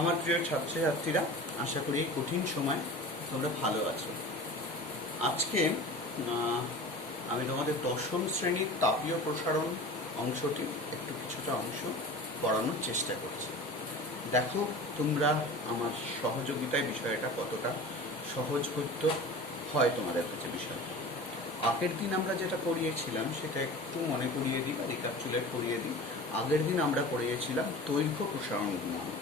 আমার প্রিয় ছাত্রছাত্রীরা, আশা করি এই কঠিন সময় তোমরা ভালো আছো। আজকে আমি তোমাদের দশম শ্রেণীর তাপীয় প্রসারণ অংশটি কিছুটা অংশ পড়ানোর চেষ্টা করছি। দেখো তোমরা আমার সহযোগিতায় বিষয়টা কতটা সহজবোধ্য হয় তোমাদের কাছে বিষয়টা। আগের দিন আমরা যেটা পড়িয়েছিলাম সেটা একটু মনে করিয়ে দিই বা রিক্যাপচুলেট করিয়ে দিই। আগের দিন আমরা পড়িয়েছিলাম দৈর্ঘ্য প্রসারণ গুণাঙ্ক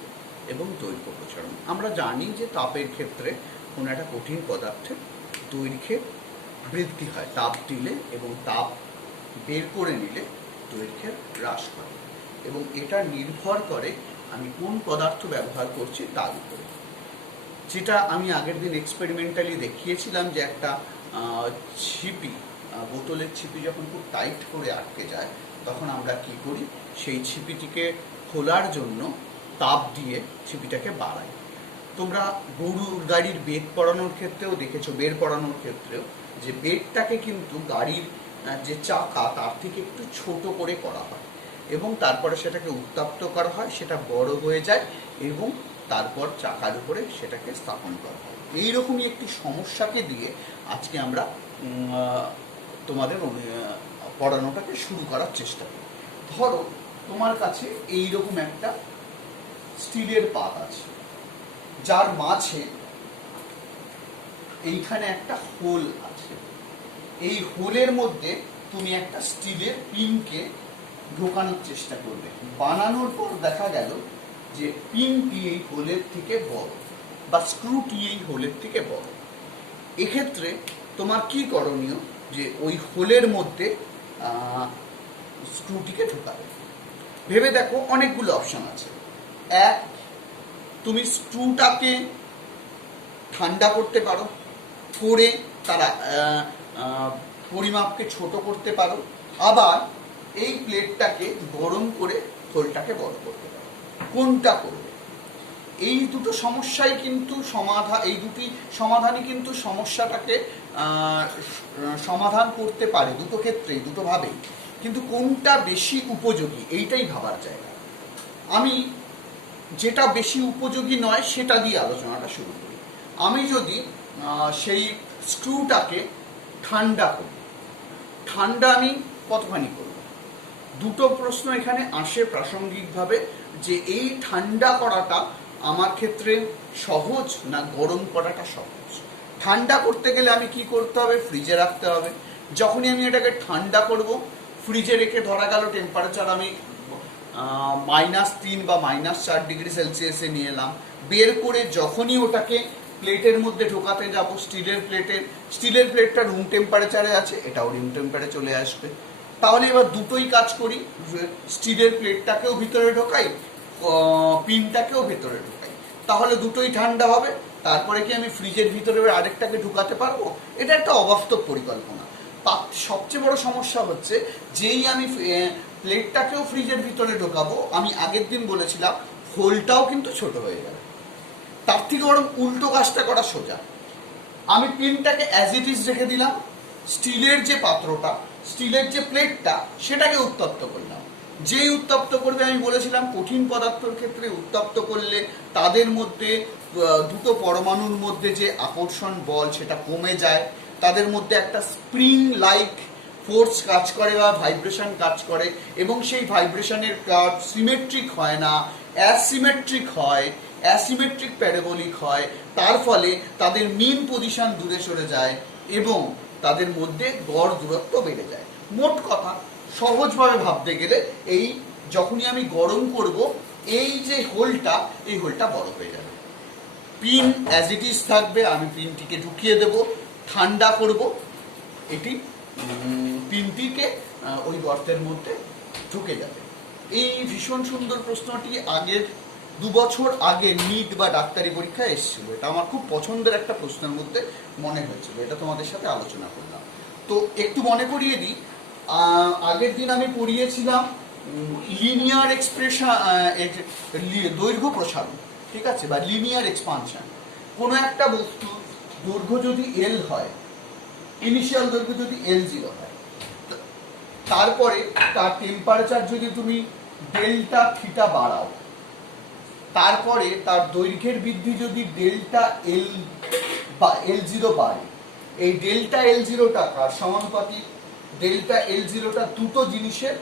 এবং দৈর্ঘ্য প্রসারণ। আমরা জানি যে তাপের ক্ষেত্রে কোনো একটা কঠিন পদার্থের দৈর্ঘ্যে বৃদ্ধি হয় তাপ দিলে, এবং তাপ বের করে নিলে দৈর্ঘ্যের হ্রাস করে, এবং এটা নির্ভর করে আমি কোন পদার্থ ব্যবহার করছি তার উপরে। যেটা আমি আগের দিন এক্সপেরিমেন্টালি দেখিয়েছিলাম যে একটা ছিপি, বোতলের ছিপি যখন খুব টাইট করে আটকে যায় তখন আমরা কি করি, সেই ছিপিটিকে খোলার জন্য তাপ দিয়ে ছিপিটাকে বাড়াই। তোমরা গরুর গাড়ির বেগ পড়ানোর ক্ষেত্রেও দেখেছো, বের পড়ানোর ক্ষেত্রেও যে বেগটাকে কিন্তু গাড়ির যে চাকা তার থেকে একটু ছোট করে করা হয়, এবং তারপরে সেটাকে উত্তপ্ত করা হয়, সেটা বড় হয়ে যায়, এবং তারপর চাকার উপরে সেটাকে স্থাপন করা হয়। এইরকমই একটি সমস্যাকে দিয়ে আজকে আমরা তোমাদের পড়ানোটাকে শুরু করার চেষ্টা করি। ধরো তোমার কাছে এইরকম একটা স্টিলের পাত আছে, যার মাঝে এইখানে একটা হোল আছে। এই হোলের মধ্যে তুমি একটা স্টিলের পিনকে ঢোকানোর চেষ্টা করবে। বানানোর পর দেখা গেল যে পিনটি এই হোলের থেকে বড়, বা স্ক্রুটি এই হোলের থেকে বড়। এক্ষেত্রে তোমার কি করণীয়, যে ওই হোলের মধ্যে স্ক্রুটিকে ঢোকাবে। ভেবে দেখো, অনেকগুলো অপশন আছে। এক, তুমি স্ক্রুটাকে ঠান্ডা করতে পারো, করে তারা পরিমাপকে ছোট করতে পারো, আবার এই প্লেটটাকে গরম করে হোলটাকে বড় করতে পারো। কোনটা করবে? এই দুটো সমস্যাই কিন্তু এই দুটি সমাধানই কিন্তু সমস্যাটাকে সমাধান করতে পারে, দুটো ক্ষেত্রেই, দুটোভাবেই। কিন্তু কোনটা বেশি উপযোগী এইটাই ভাবার জায়গা। আমি যেটা বেশি উপযোগী নয় সেটা দিয়ে আলোচনাটা শুরু করি। আমি যদি সেই স্ক্রুটাকে ঠান্ডা করি, ঠান্ডা আমি কতখানি করব? দুটো প্রশ্ন এখানে আসে প্রাসঙ্গিকভাবে, যে এই ঠান্ডা করাটা আমার ক্ষেত্রে সহজ না গরম করাটা সহজ। ঠান্ডা করতে গেলে আমি কি করতে হবে? ফ্রিজে রাখতে হবে। যখনই আমি এটাকে ঠান্ডা করব, ফ্রিজে রেখে ধরা গেল টেম্পারেচার আমি -3 বা -4 ডিগ্রি সেলসিয়াসে নিয়ে এলাম, বের করে যখনই ওটাকে প্লেটের মধ্যে ঢোকাতে যাব, স্টিলের প্লেটটা রুম টেম্পারেচারে আছে, এটাও রুম টেম্পারেচারে চলে আসবে। তাহলে এবার দুটোই কাজ করি, স্টিলের প্লেটটাকেও ভিতরে ঢোকাই, পিনটাকেও ভেতরে ঢোকাই, তাহলে দুটোই ঠান্ডা হবে। তারপরে কি আমি ফ্রিজের ভিতরে আরেকটাকে ঢুকাতে পারবো? এটা একটা অবাস্তব পরিকল্পনা। সবচেয়ে বড় সমস্যা হচ্ছে, যেই আমি প্লেটটাকেও ফ্রিজের ভিতরে ঢোকাবো, আমি আগের দিন বলেছিলাম হোলটাও কিন্তু ছোট হয়ে যাবে। তার থেকে বরং উল্টো কাজটা করা সোজা। আমি পিনটাকে অ্যাজ ইট ইজ রেখে দিলাম, স্টিলের যে পাত্রটা, স্টিলের যে প্লেটটা, সেটাকে উত্তপ্ত করলাম। যেই উত্তপ্ত করবে, আমি বলেছিলাম কঠিন পদার্থের ক্ষেত্রে উত্তপ্ত করলে তাদের মধ্যে দুটো পরমাণুর মধ্যে যে আকর্ষণ বল সেটা কমে যায়, তাদের মধ্যে একটা স্প্রিং লাইক ফোর্স কাজ করে বা ভাইব্রেশন কাজ করে, এবং সেই ভাইব্রেশনের কাজ সিমেট্রিক হয় না, অ্যাসিমেট্রিক হয়, অ্যাসিমেট্রিক প্যারাবোলিক হয়। তার ফলে তাদের মিন পজিশন দূরে সরে যায় এবং তাদের মধ্যে গড় দূরত্ব বেড়ে যায়। মোট কথা, সহজভাবে ভাবতে গেলে, এই যখনই আমি গরম করব, এই যে হোলটা, এই হোলটা বড় হয়ে যাবে। পিন অ্যাজ ইট ইজ থাকবে, আমি পিনটিকে ঢুকিয়ে দেব, ঠান্ডা করব, এটি পিনটিকে ওই গর্তের মধ্যে ঢুকে যাবে। এই ভীষণ সুন্দর প্রশ্নটি আগের 2 বছর আগে নিট বা ডাক্তারি পরীক্ষায় এসেছিল। এটা আমার খুব পছন্দের একটা প্রশ্নের মধ্যে মনে হয়েছিল, এটা তোমাদের সাথে আলোচনা করলাম। তো একটু মনে করিয়ে দিই, আগের দিন আমি পড়িয়েছিলাম লিনিয়ার এক্সপ্রেশন, দৈর্ঘ্য প্রসারণ, ঠিক আছে, বা লিনিয়ার এক্সপানশন। কোনো একটা বস্তু দৈর্ঘ্য যদি এল হয়, ইনিশিয়াল দৈর্ঘ্য যদি L0 হয়, তারপরে তার টেম্পারেচার যদি তুমি ডেল্টা থিটা বাড়াও, তারপরে তার দৈর্ঘ্যের বৃদ্ধি যদি ডেল্টা এল বা এল জিরো বাড়ে, এই ডেল্টা এল জিরোটা কার সমানুপাতিক? ডেল্টা এল জিরোটা দুটো জিনিসের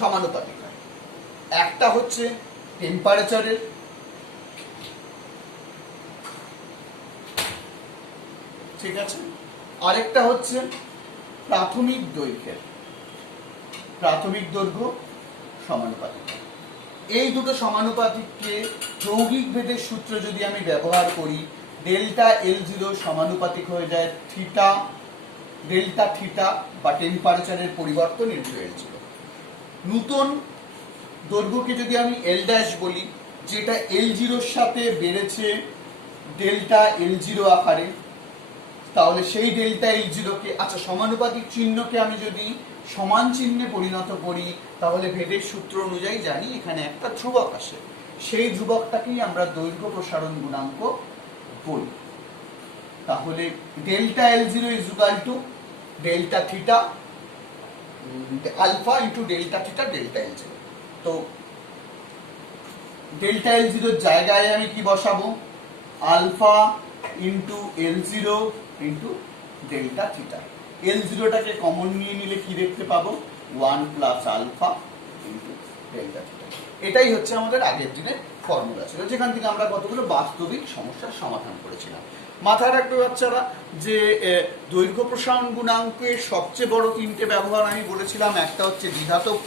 সমানুপাতিক হয়। একটা হচ্ছে টেম্পারেচারের, ঠিক আছে, আরেকটা হচ্ছে প্রাথমিক দৈর্ঘ্যের, প্রাথমিক দৈর্ঘ্য সমানুপাতিক। এই দুটো সমানুপাতিককে যৌগিক ভেদের সূত্র যদি আমি ব্যবহার করি, ডেল্টা এল জিরো সমানুপাতিক হয়ে যায় থিটা, ডেল্টা থিটা বা টেম্পারেচারের পরিবর্তন ইনটু এল জিরো। নূতন দৈর্ঘ্যকে যদি আমি এল ড্যাশ বলি, যেটা এল জিরোর সাথে বেড়েছে ডেল্টা এল জিরো আকারে, তাহলে সেই ডেল্টা এল জিরোকে, আচ্ছা সমানুপাতিক চিহ্নকে আমি যদি সমান চিহ্নে পরিণত করি, তাহলে ভেদের সূত্র অনুযায়ী জানি এখানে একটা ধ্রুবক আসে, সেই ধ্রুবকটাকেই আমরা দৈর্ঘ্য প্রসারণ গুণাঙ্ক বলি। তাহলে delta L zero is equal to delta theta alpha into delta theta delta L zero. তো ডেল্টা এল জিরোর জায়গায় আমি কি বসাবো? Alpha into L zero into delta theta. L জিরোটাকে কমন নিয়ে নিলে কি দেখতে পাবো? 1 plus alpha into delta theta. এটাই হচ্ছে আমাদের আগের দিনের ফর্মুলা ছিল, যেখান থেকে আমরা কতগুলো বাস্তবিক সমস্যার সমাধান করেছিলাম। মাথায় রাখবে বাচ্চারা যে দৈর্ঘ্য প্রসারণ গুণাঙ্কের সবচেয়ে বড় তিনটে ব্যবহার আমি বলেছিলাম। একটা হচ্ছে দ্বিধাতক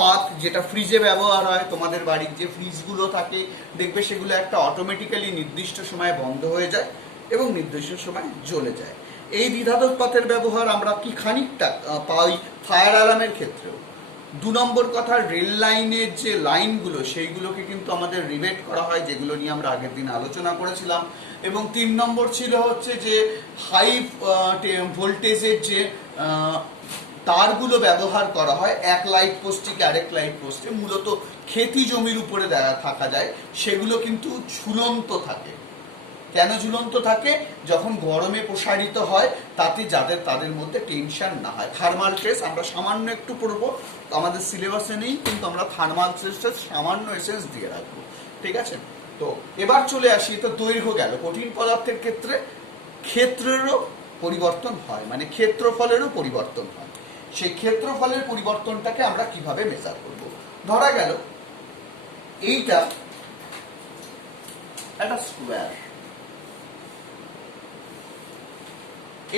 পাত, যেটা ফ্রিজে ব্যবহার হয়। তোমাদের বাড়ির যে ফ্রিজগুলো থাকে দেখবে সেগুলো একটা অটোমেটিক্যালি নির্দিষ্ট সময় বন্ধ হয়ে যায় এবং নির্দিষ্ট সময় জ্বলে যায়। এই দ্বিধাতক পাতের ব্যবহার আমরা কি খানিকটা পাই ফায়ার অ্যালার্মের ক্ষেত্রেও। 2 নম্বর কথা, রেল লাইনের যে লাইনগুলো সেইগুলোকে কিন্তু আমাদের রিভেট করা হয়, যেগুলো নিয়ে আমরা আগের দিন আলোচনা করেছিলাম। এবং 3 নম্বর ছিল হচ্ছে যে হাই ভোল্টেজের যে তারগুলো ব্যবহার করা হয় এক লাইট পোস্ট থেকে আরেক লাইট পোস্টে, মূলত খেতি জমির উপরে থাকা যায়, সেগুলো কিন্তু ঝুলন্ত থাকে। কেন ঝুলন্ত থাকে? যখন গরমে প্রসারিত হয় তাতে তাদের মধ্যে টেনশন না হয়। থার্মাল স্ট্রেস আমরা সামান্য একটু পড়বো, আমাদের সিলেবাসে নেই, কিন্তু আমরা থার্মাল স্ট্রেসটা সামান্য এসেন্স দিয়ে রাখবো, ঠিক আছে। তো এবার চলে আসি, তো দৈর্ঘ্য গেল। কঠিন পদার্থের ক্ষেত্রে ক্ষেত্রেরও পরিবর্তন হয়, মানে ক্ষেত্রফলেরও পরিবর্তন হয়। সেই ক্ষেত্রফলের পরিবর্তনটাকে আমরা কিভাবে মেজার করব? ধরা গেল এইটা একটা স্কোয়ার,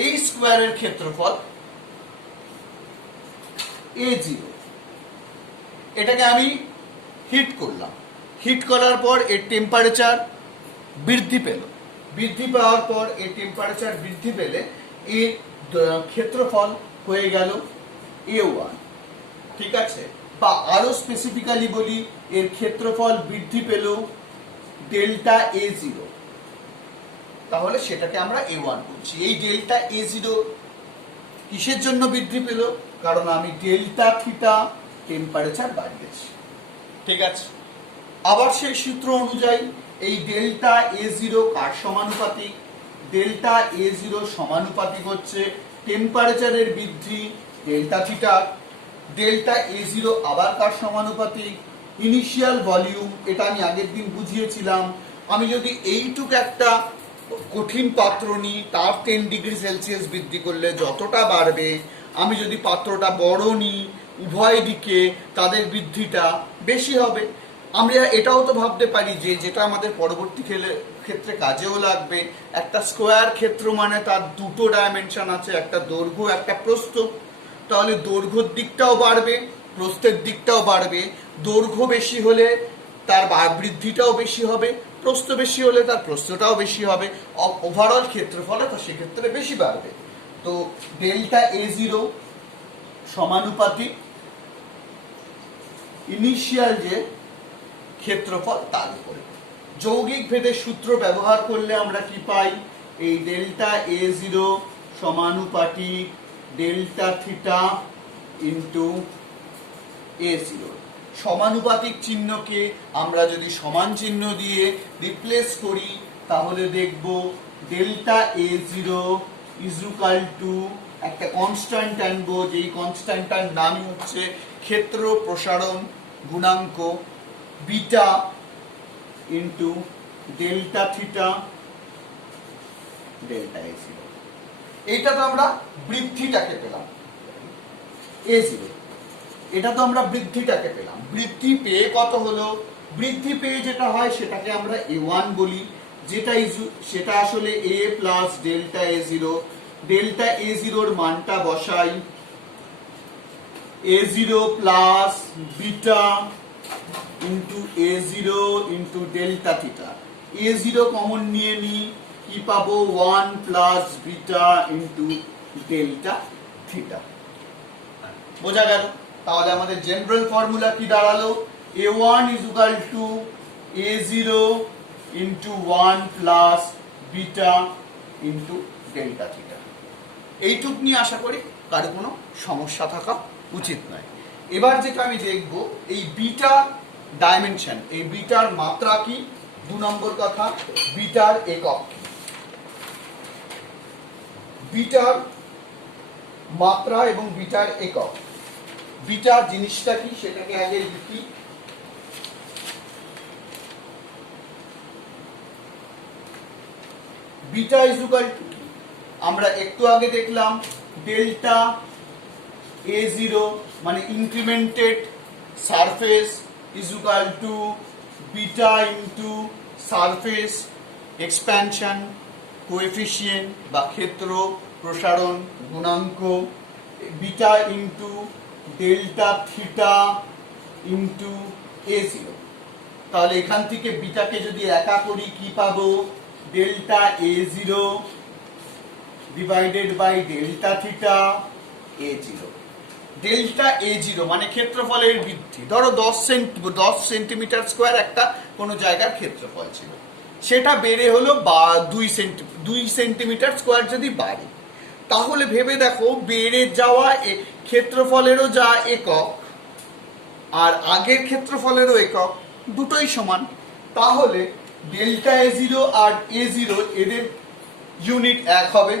এই স্কোয়ারের ক্ষেত্রফল A0। এটাকে আমি হিট করলাম, হিট করার পর এর টেম্পারেচার বৃদ্ধি পেল, বৃদ্ধি পাওয়ার পর এর টেম্পারেচার বৃদ্ধি পেলে এর ক্ষেত্রফল হয়ে গেল A1, ঠিক আছে। বা আরো স্পেসিফিক্যালি বলি, এর ক্ষেত্রফল বৃদ্ধি পেল ডেল্টা A0, তাহলে সেটাকে আমরা A1 বলছি। এই ডেল্টা A0 কিসের জন্য বৃদ্ধি পেল? কারণ আমি ডেল্টা থিটা টেম্পারেচার বাড়িয়েছি, ঠিক আছে। আবার সেই সূত্র অনুযায়ী এই ডেল্টা A0 কার সমানুপাতিক? ডেল্টা A0 সমানুপাতিক হচ্ছে টেম্পারেচারের বৃদ্ধি ডেল্টা থিটা। ডেল্টা A0 আবার কার সমানুপাতিক? Initial volume. এটা আমি আগের দিন বুঝিয়েছিলাম। আমি যদি এইটুক একটা কঠিন পাত্র নিই, তার 10 ডিগ্রি সেলসিয়াস বৃদ্ধি করলে যতটা বাড়বে, আমি যদি পাত্রটা বড় নিই, উভয় দিকে তাদের বৃদ্ধিটা বেশি হবে। আমরা এটাও তো ভাবতে পারি যে, যেটা আমাদের পরবর্তী ক্ষেত্রে কাজেও লাগবে, একটা স্কোয়ার ক্ষেত্র মানে তার দুটো ডাইমেনশন আছে, একটা দৈর্ঘ্য একটা প্রস্থ। তাহলে দৈর্ঘ্যের দিকটাও বাড়বে, প্রস্থের দিকটাও বাড়বে। দৈর্ঘ্য বেশি হলে তার বৃদ্ধিটাও বেশি হবে, প্রস্থ বেশি হলে তার প্রস্থটাও বেশি হবে, ওভারঅল ক্ষেত্রফলে তো সেক্ষেত্রে বেশি বাড়বে। তো ডেল্টা A0 সমানুপাতিক ইনিশিয়াল যে ক্ষেত্রফল তার উপরে। যৌগিক ভেদের সূত্র ব্যবহার করলে আমরা কি পাই? এই ডেল্টা A0 সমানুপাতিক ডেল্টা থিটা ইন্টু A0। সমানুপাতিক চিহ্নকে আমরা যদি সমান চিহ্ন দিয়ে রিপ্লেস করি, তাহলে দেখব delta A0 is equal two একটা কনস্ট্যান্ট আনবো, যেই কনস্ট্যান্টটার নাম হচ্ছে ক্ষেত্র প্রসারণ গুণাঙ্ক beta into delta theta delta A zero. এইটা তো আমরা বৃদ্ধিটাকে পেলাম এ জিরো, এটা তো আমরা বৃদ্ধিটাকে পেলাম। বৃদ্ধি পেয়ে কত হলো? বৃদ্ধি পেয়ে যেটা হয় সেটাকে আমরা a1 বলি, সেটা আসলে a plus delta A zero. Delta এ জিরোর মানটা বসাই, এ zero plus beta into A zero into delta theta. A zero common নিয়ে নিই, কি পাবো? 1 plus beta into delta theta. বোঝা গেল? তাহলে আমাদের জেনারেল ফর্মুলা কি দাঁড়ালো? a1 is equal to a0 into 1 plus beta into delta theta। এইটুক নিয়ে আশা করি কারো কোনো সমস্যা থাকা উচিত নয়। এবার যেটা আমি দেখব, এই বিটা ডাইমেনশন, এই বিটার মাত্রা কি? 2 নম্বর কথা, বিটার একক কি? বিটার মাত্রা এবং বিটার একক। বিটা জিনিসটা কি সেটাকে আগে লিখি। বিটা ইজ ইকুয়াল টু, আমরা একটু আগে দেখলাম ডেল্টা এ জিরো মানে incremented surface is equal to beta into surface expansion coefficient বা ক্ষেত্র প্রসারণ গুণাঙ্ক, beta into delta theta into A zero. তাহলে এখান থেকে বিটাকে যদি একা করি কি পাবো? Delta A zero divided by delta theta A zero. Delta A zero মানে ক্ষেত্রফলের বৃদ্ধি। ধরো 10 সেন্টিমিটার স্কোয়ার একটা কোনো জায়গার ক্ষেত্রফল ছিল, সেটা বেড়ে হলো 2 সেন্টিমিটার স্কোয়ার যদি বাড়ে, তাহলে ভেবে দেখো বেড়ে যাওয়া ক্ষেত্রফলেরও যা একক আর আগের ক্ষেত্রফলেরও একক দুটোই সমান, তাহলে ডেল্টা এ জিরো আর এ জিরো এদের ইউনিট এক হবে,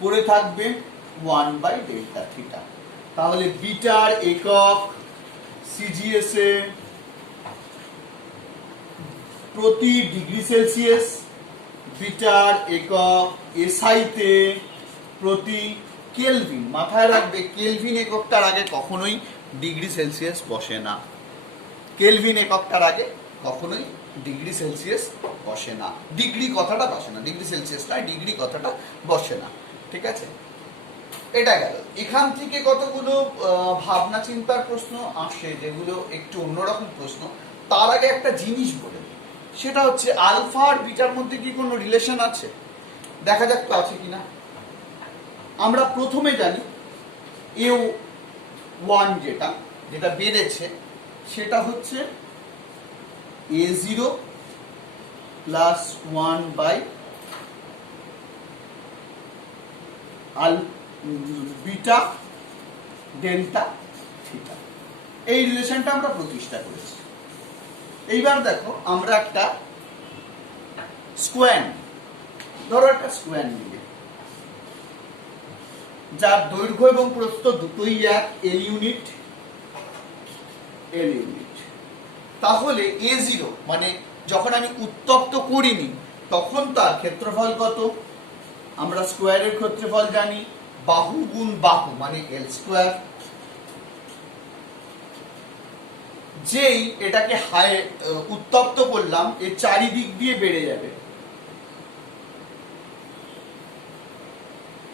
পড়ে থাকবে 1 বাই ডেল্টা থিটা। তাহলে বিটার একক সিজিএস এ প্রতি ডিগ্রি সেলসিয়াস, বিটার একক এসআইতে প্রতি কেলভিন। মাথায় রাখবে কেলভিন এককটার আগে কখনোই ডিগ্রি সেলসিয়াস বসে না। কেলভিন এককটার আগে কখনোই ডিগ্রি সেলসিয়াস বসে না, ডিগ্রি কথাটা বসে না, ডিগ্রি সেলসিয়াস নয়, ডিগ্রি কথাটা বসে না। ঠিক আছে, এটা গেল। এখান থেকে কতগুলো ভাবনা চিন্তার প্রশ্ন আসে যেগুলো একটু অন্যরকম প্রশ্ন। তার আগে একটা জিনিস বলে দিই, সেটা হচ্ছে আলফা আর বিটার মধ্যে কি কোনো রিলেশন আছে? দেখা যাক তো আছে কিনা। আমরা প্রথমে জানি এ ওয়ান যেটা বেড়েছে সেটা হচ্ছে A zero plus 1 by beta delta theta. এই রিলেশনটা আমরা প্রতিষ্ঠা করেছি। এইবার দেখো আমরা একটা স্কোয়ার, ধরো একটা স্কোয়ার নিলে যার দৈর্ঘ্য এবং প্রস্থ দুটোই এক, এল ইউনিট। তাহলে এ জিরো মানে যখন আমি উত্তপ্ত করিনি তখন তার ক্ষেত্রফল কত? আমরা স্কোয়ারের ক্ষেত্রফল জানি, বাহু গুণ বাহু মানে এল স্কোয়ার। যেই এটাকে উত্তপ্ত করলাম এর চারিদিক দিয়ে বেড়ে যাবে,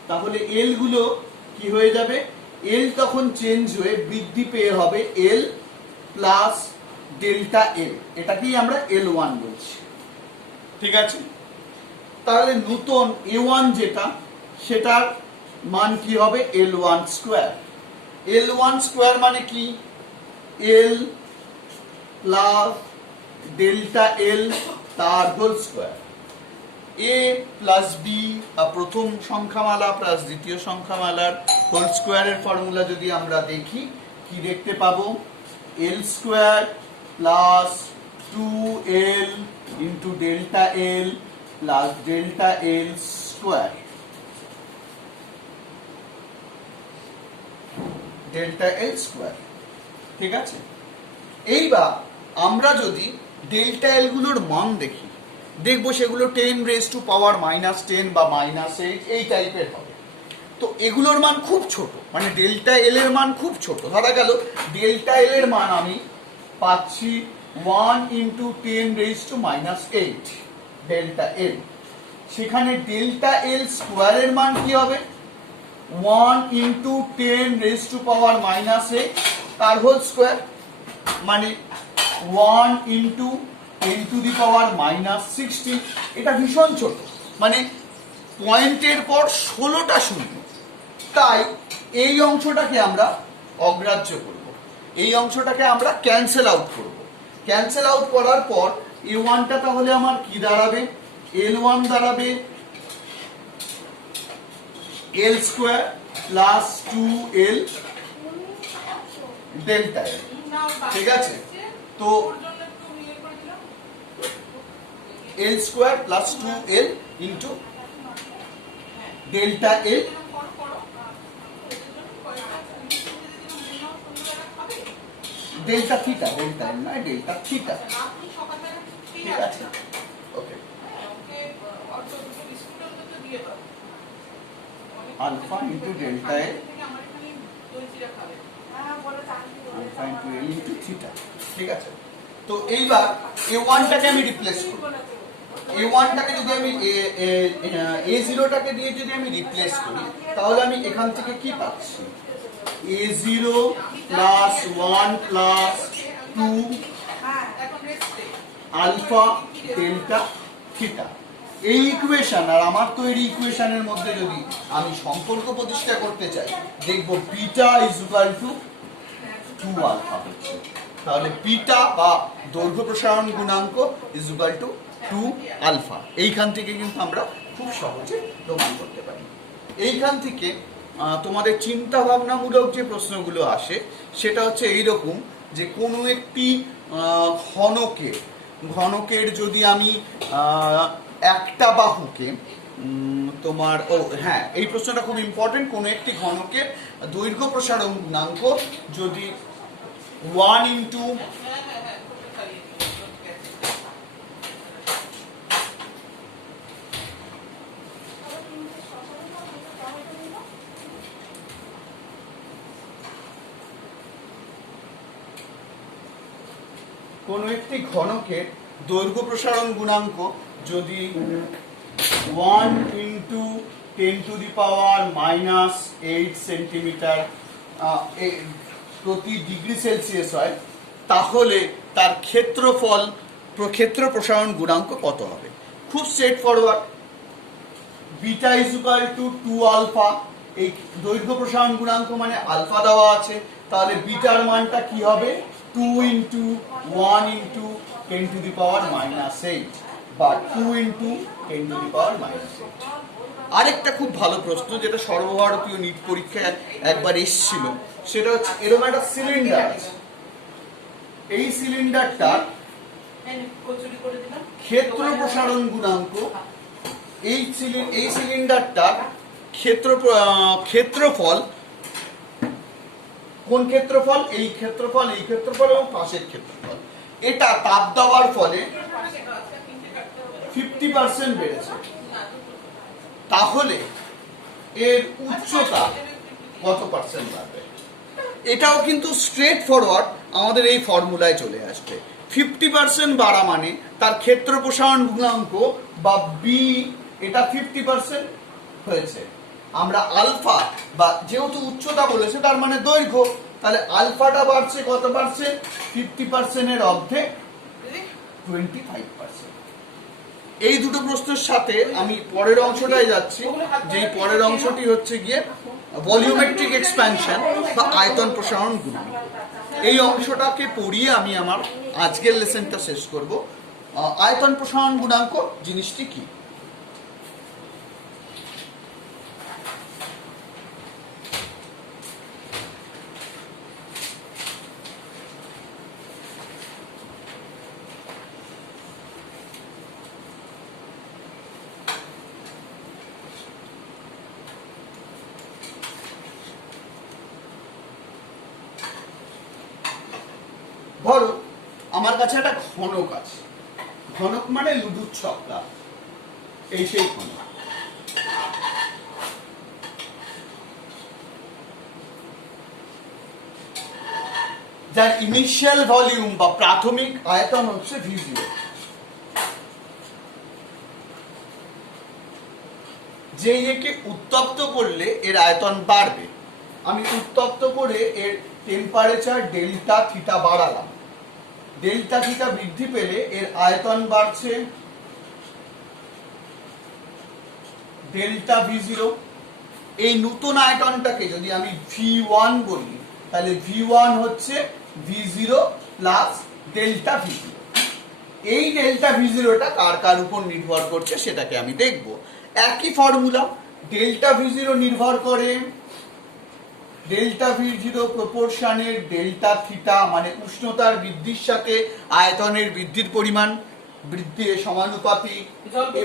তাহলে এল গুলো কি হয়ে যাবে? এল তখন চেঞ্জ হয়ে বৃদ্ধি পেয়ে হবে এল প্লাস ডেল্টা এল, এটাকেই আমরা এল ওয়ান বলছি। ঠিক আছে, তাহলে নতুন এ ওয়ান যেটা সেটার মান কি হবে? L one square. L one square মানে কি? এল প্লাস ডেল্টা এল তার হোল স্কোয়ার। এ প্লাস বি প্রথম সংখ্যামালা প্লাস দ্বিতীয় সংখ্যামালার হোল স্কোয়ারের ফর্মুলা যদি আমরা দেখি কি দেখতে পাবো? L square plus 2l into delta L plus delta L square, delta L square. ঠিক আছে, এইবার আমরা যদি ডেল্টা এল গুলোর মান দেখি, দেখবো সেগুলো 10⁻⁻10 বা -8 এই টাইপের হবে। তো এগুলোর মান খুব ছোট, মানে ডেল্টা এল এর মান খুব ছোট। ধরা গেল ডেল্টা এল এর মান আমি পাচ্ছি 1 × 10⁻⁸ ডেল্টা এল। সেখানে ডেল্টা এল স্কোয়ারের মান কি হবে? 1 × 10⁻⁻8 তার হোল স্কোয়ার, মানে 1 × 10⁻⁻16। এটা ভীষণ ছোট, মানে পয়েন্টের পর 16টা শূন্য। তাই এই অংশটাকে আমরা অগ্রাহ্য করব, এই অংশটাকে আমরা ক্যান্সেল আউট করব। ক্যান্সেল আউট করার পর এ ওয়ানটা তাহলে আমার কি দাঁড়াবে? L1 দাঁড়াবে L square plus 2L delta L. ঠিক আছে, তো L square plus 2L into delta L delta theta, delta L নয় ডেল্টা থিটা। ঠিক আছে, okay. Alpha into delta L alpha into L into theta. ঠিক আছে, তো এইবার এ ওয়ানটাকে আমি রিপ্লেস করব। এ ওয়ানটাকে যদি আমি এ জিরোটাকে দিয়ে যদি আমি রিপ্লেস করি, তাহলে আমি এখান থেকে কি পাচ্ছি? A0 plus 1 plus 2 alpha delta theta. এই ইকুয়েশন আর আমার তৈরি ইকুয়েশনের মধ্যে যদি আমি সম্পর্ক প্রতিষ্ঠা করতে চাই, দেখবো beta is equal to 2 alpha হচ্ছে। তাহলে বিটা বা দৈর্ঘ্য প্রসারণ গুণাঙ্ক ইজ ইকুয়াল টু 2 আলফা। এইখান থেকে কিন্তু আমরা খুব সহজে প্রমাণ করতে পারি। এইখান থেকে তোমাদের চিন্তা ভাবনামূলক যে প্রশ্নগুলো আসে সেটা হচ্ছে এইরকম, যে কোনো একটি ঘনকের যদি আমি একটা বাহুকে তোমার হ্যাঁ, এই প্রশ্নটা খুব ইম্পর্টেন্ট। কোনো একটি ঘনকের দৈর্ঘ্য প্রসারণ গুণাঙ্ক যদি 1 ইন্টু কোন একটি ঘনকের দৈর্ঘ্য প্রসারণ গুণাঙ্ক যদি 1 ইন্টু 10⁻⁻8 সেন্টিমিটার প্রতি ডিগ্রি সেলসিয়াস হয়, তাহলে তার ক্ষেত্র প্রসারণ গুণাঙ্ক কত হবে? খুব straightforward. Beta is equal to 2 alpha. এই দৈর্ঘ্য প্রসারণ গুণাঙ্ক মানে আলফা দেওয়া আছে, তাহলে বিটার মানটা কি হবে? 2 ইন্টু 1 ইন্টু 10⁻⁻8 বা 2 ইন্টু 10⁻�8। আরেকটা খুব ভালো প্রশ্ন যেটা সর্বভারতীয় নিট পরীক্ষায় একবার এসেছিল, সেটা হচ্ছে এরকম একটা সিলিন্ডার আছে। এই সিলিন্ডারটা ক্ষেত্র প্রসারণ গুণাঙ্ক, এই সিলিন্ডারটার ক্ষেত্রফল, কোন ক্ষেত্রফল? এই ক্ষেত্রফল, এই ক্ষেত্রফল এবং পাশের ক্ষেত্রফল, এটা তাপ দেওয়ার ফলে 50% বেড়েছে। তাহলে এর উচ্চতা কত পার্সেন্ট বাড়বে? এটাও কিন্তু স্ট্রেট ফরওয়ার্ড আমাদের এই ফর্মুলায় চলে আসবে। 50% বাড়া মানে তার ক্ষেত্র প্রসারণ গুণাঙ্ক বা বি, এটা 50% হয়েছে। আমরা আলফা বা যেহেতু উচ্চতা বলেছে তার মানে দৈর্ঘ্য, তাহলে আলফাটা বাড়ছে কত পার্সেন্ট? 50% এর অর্ধেক 25%। এই দুটো প্রশ্নের সাথে আমি পরের অংশটায় যাচ্ছি, যেই পরের অংশটি হচ্ছে গিয়ে ভলিউমেট্রিক এক্সপ্যানশন বা আয়তন প্রসারণ গুণাঙ্ক। এই অংশটাকে পড়িয়ে আমি আমার আজকের লেসনটা শেষ করব। আয়তন প্রসারণ গুণাঙ্ক জিনিসটি কি? ধরো আমার কাছে একটা ঘনক আছে, ঘনক মানে লুডুর ছক্কা, এই সেই ঘনক। যার ইনিশিয়াল ভলিউম বা প্রাথমিক আয়তন হচ্ছে V0। যে একে উত্তপ্ত করলে এর আয়তন বাড়বে, আমি উত্তপ্ত করে এর টেম্পারেচার ডেল্টা থিটা বাড়ালাম, ডেল্টা থিটা বৃদ্ধি পেলে এর আয়তন বাড়ছে ডেল্টা V0। এই নতুন আয়তনটাকে যদি আমি V1 বলি, তাহলে V1 হচ্ছে V0 প্লাস ডেল্টা V0। এই ডেল্টা V0টা কার কার উপর নির্ভর করছে সেটাকে আমি দেখব। একই ফর্মুলা, ডেল্টা V0 নির্ভর করে ডেল্টা V0 প্রপোর্শনের ডেল্টা থিটা, মানে উষ্ণতার বৃদ্ধির সাথে আয়তনের বৃদ্ধির পরিমাণ বৃদ্ধি সমানুপাতিক,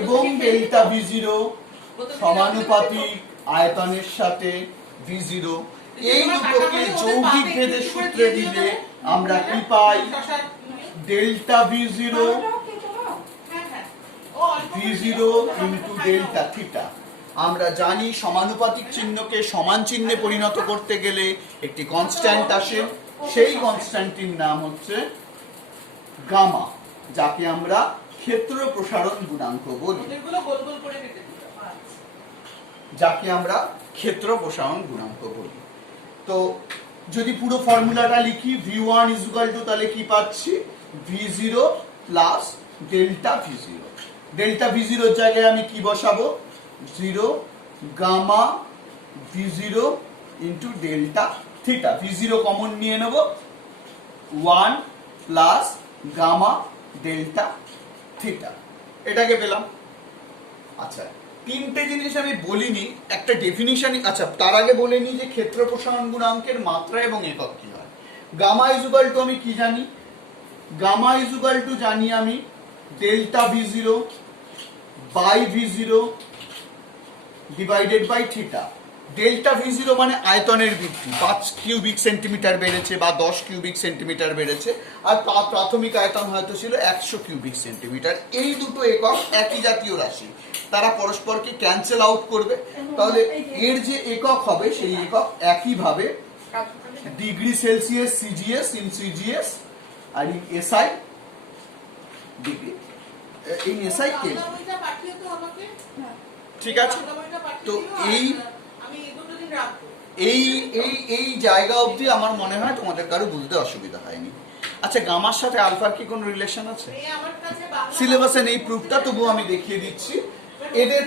এবং ডেল্টা V0 সমানুপাতিক আয়তনের সাথে V0। এই দুটোকে যৌগিক ভেদের সূত্রে দিলে আমরা কি পাই? Delta V0 into delta theta. আমরা জানি সমানুপাতিক চিহ্নকে সমান চিহ্নে পরিণত করতে গেলে একটি কনস্ট্যান্ট আসে, সেই কনস্ট্যান্টটির নাম হচ্ছে গামা, যাকে আমরা ক্ষেত্র প্রসারণ গুণাঙ্ক বলি, যাকে আমরা ক্ষেত্র প্রসারণ গুণাঙ্ক বলি। তো যদি পুরো ফর্মুলাটা লিখি, V1 ইজ ইকুয়াল টু, তাহলে কি পাচ্ছি? V0 plus delta V0। Delta V0 এর জায়গায় আমি কি বসাবো? 0 gamma V0 into delta theta. V0 common নিয়ে নেব, 1 প্লাস গামা ডেল্টা থিটা, এটাকে পেলাম। আচ্ছা, তিনটে জিনিস আমি বলিনি, একটা ডেফিনিশন। আচ্ছা, তার আগে বলে নিই যে ক্ষেত্র প্রসারণ গুণাঙ্কের মাত্রা এবং একক কি হয়। গামা ইজ ইকুয়াল টু আমি কি জানি? গামা ইজ ইকুয়াল টু জানি আমি delta V0 by V0 divided by theta. Delta V0 মানে আয়তনের বৃদ্ধি, 5 কিউবিক সেন্টিমিটার বেড়েছে বা 10 কিউবিক সেন্টিমিটার বেড়েছে, আর প্রাথমিক আয়তন হয়তো ছিল 100 কিউবিক সেন্টিমিটার। এই দুটো একক একই জাতীয় রাশি, তারা পরস্পরকে ক্যান্সেল আউট করবে, তাহলে এর যে একক হবে সেই একক একইভাবে degree Celsius CGS in CGS, আর in SI degree, in SI kelvin. ঠিক আছে, তো এই জায়গা অবধি আমার মনে হয় তোমাদের কারো বুঝতে অসুবিধা হয়নি। আচ্ছা, গামার সাথে আলফার কি কোনো রিলেশন আছে? সিলেবাসে নেই প্রুফটা, তবুও আমি দেখিয়ে দিচ্ছি। এদের